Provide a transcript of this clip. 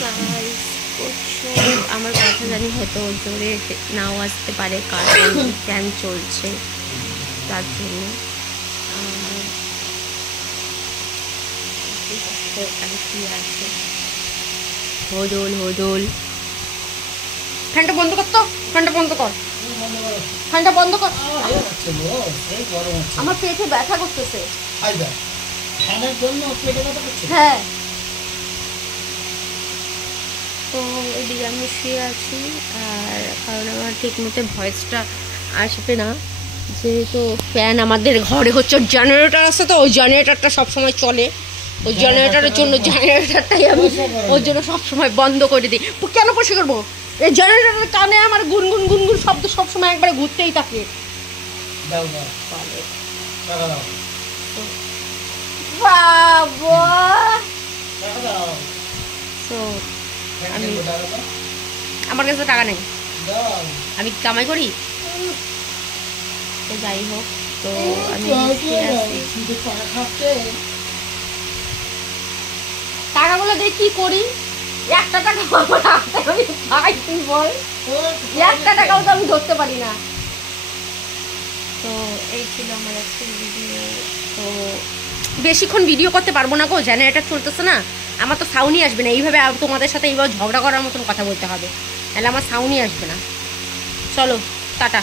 Guys আমার কথা জানি হয়তো জোরে নাও আসতে পারে, কারণ ফ্যান চলছে তার জন্য। আছে হদল হদল। ফ্যানটা বন্ধ কর তো, ফ্যানটা বন্ধ কর, ফ্যানটা বন্ধ কর। আমার পেটে ব্যথা করতেছে। হ্যাঁ, তো এদিকে আমি শুয়ে আছি, আর কারণ আমার ঠিক মতো ভয়েসটা আসবে না, যেহেতু ফ্যান আমাদের ঘরে হচ্ছে জেনারেটর আছে, তো ওই জেনারেটরটা সবসময় চলে। ওই জেনারেটরের জন্য জেনারেটরটাই আমি ওর জন্য সবসময় বন্ধ করে দিই। কেন পরিষ্কার করবো? এই জেনারেটরের কানে আমার গুনগুন গুনগুন শব্দ সবসময় একবারে ঘুরতেই থাকে। বাবা আমি, আমার কাছে টাকা নেই, আমি কামাই করি। তো যাই হোক, তো আমি টাকাগুলো দিয়ে কি করি? একটা টাকা আমার হাতে আমি পাই, তুই বল? একটা টাকাও তো আমি ধরতে পারি না। তো এই ছিল আমার একটা ভিডিও। তো বেশিক্ষণ ভিডিও করতে পারবো না গো, জেনারেটর চলতেছে না, আমার তো সাউন্ডই আসবে না। এইভাবে তোমাদের সাথে এইভাবে ঝগড়া করার মতন কথা বলতে হবে, তাহলে আমার সাউন্ডই আসবে না। চলো টাটা।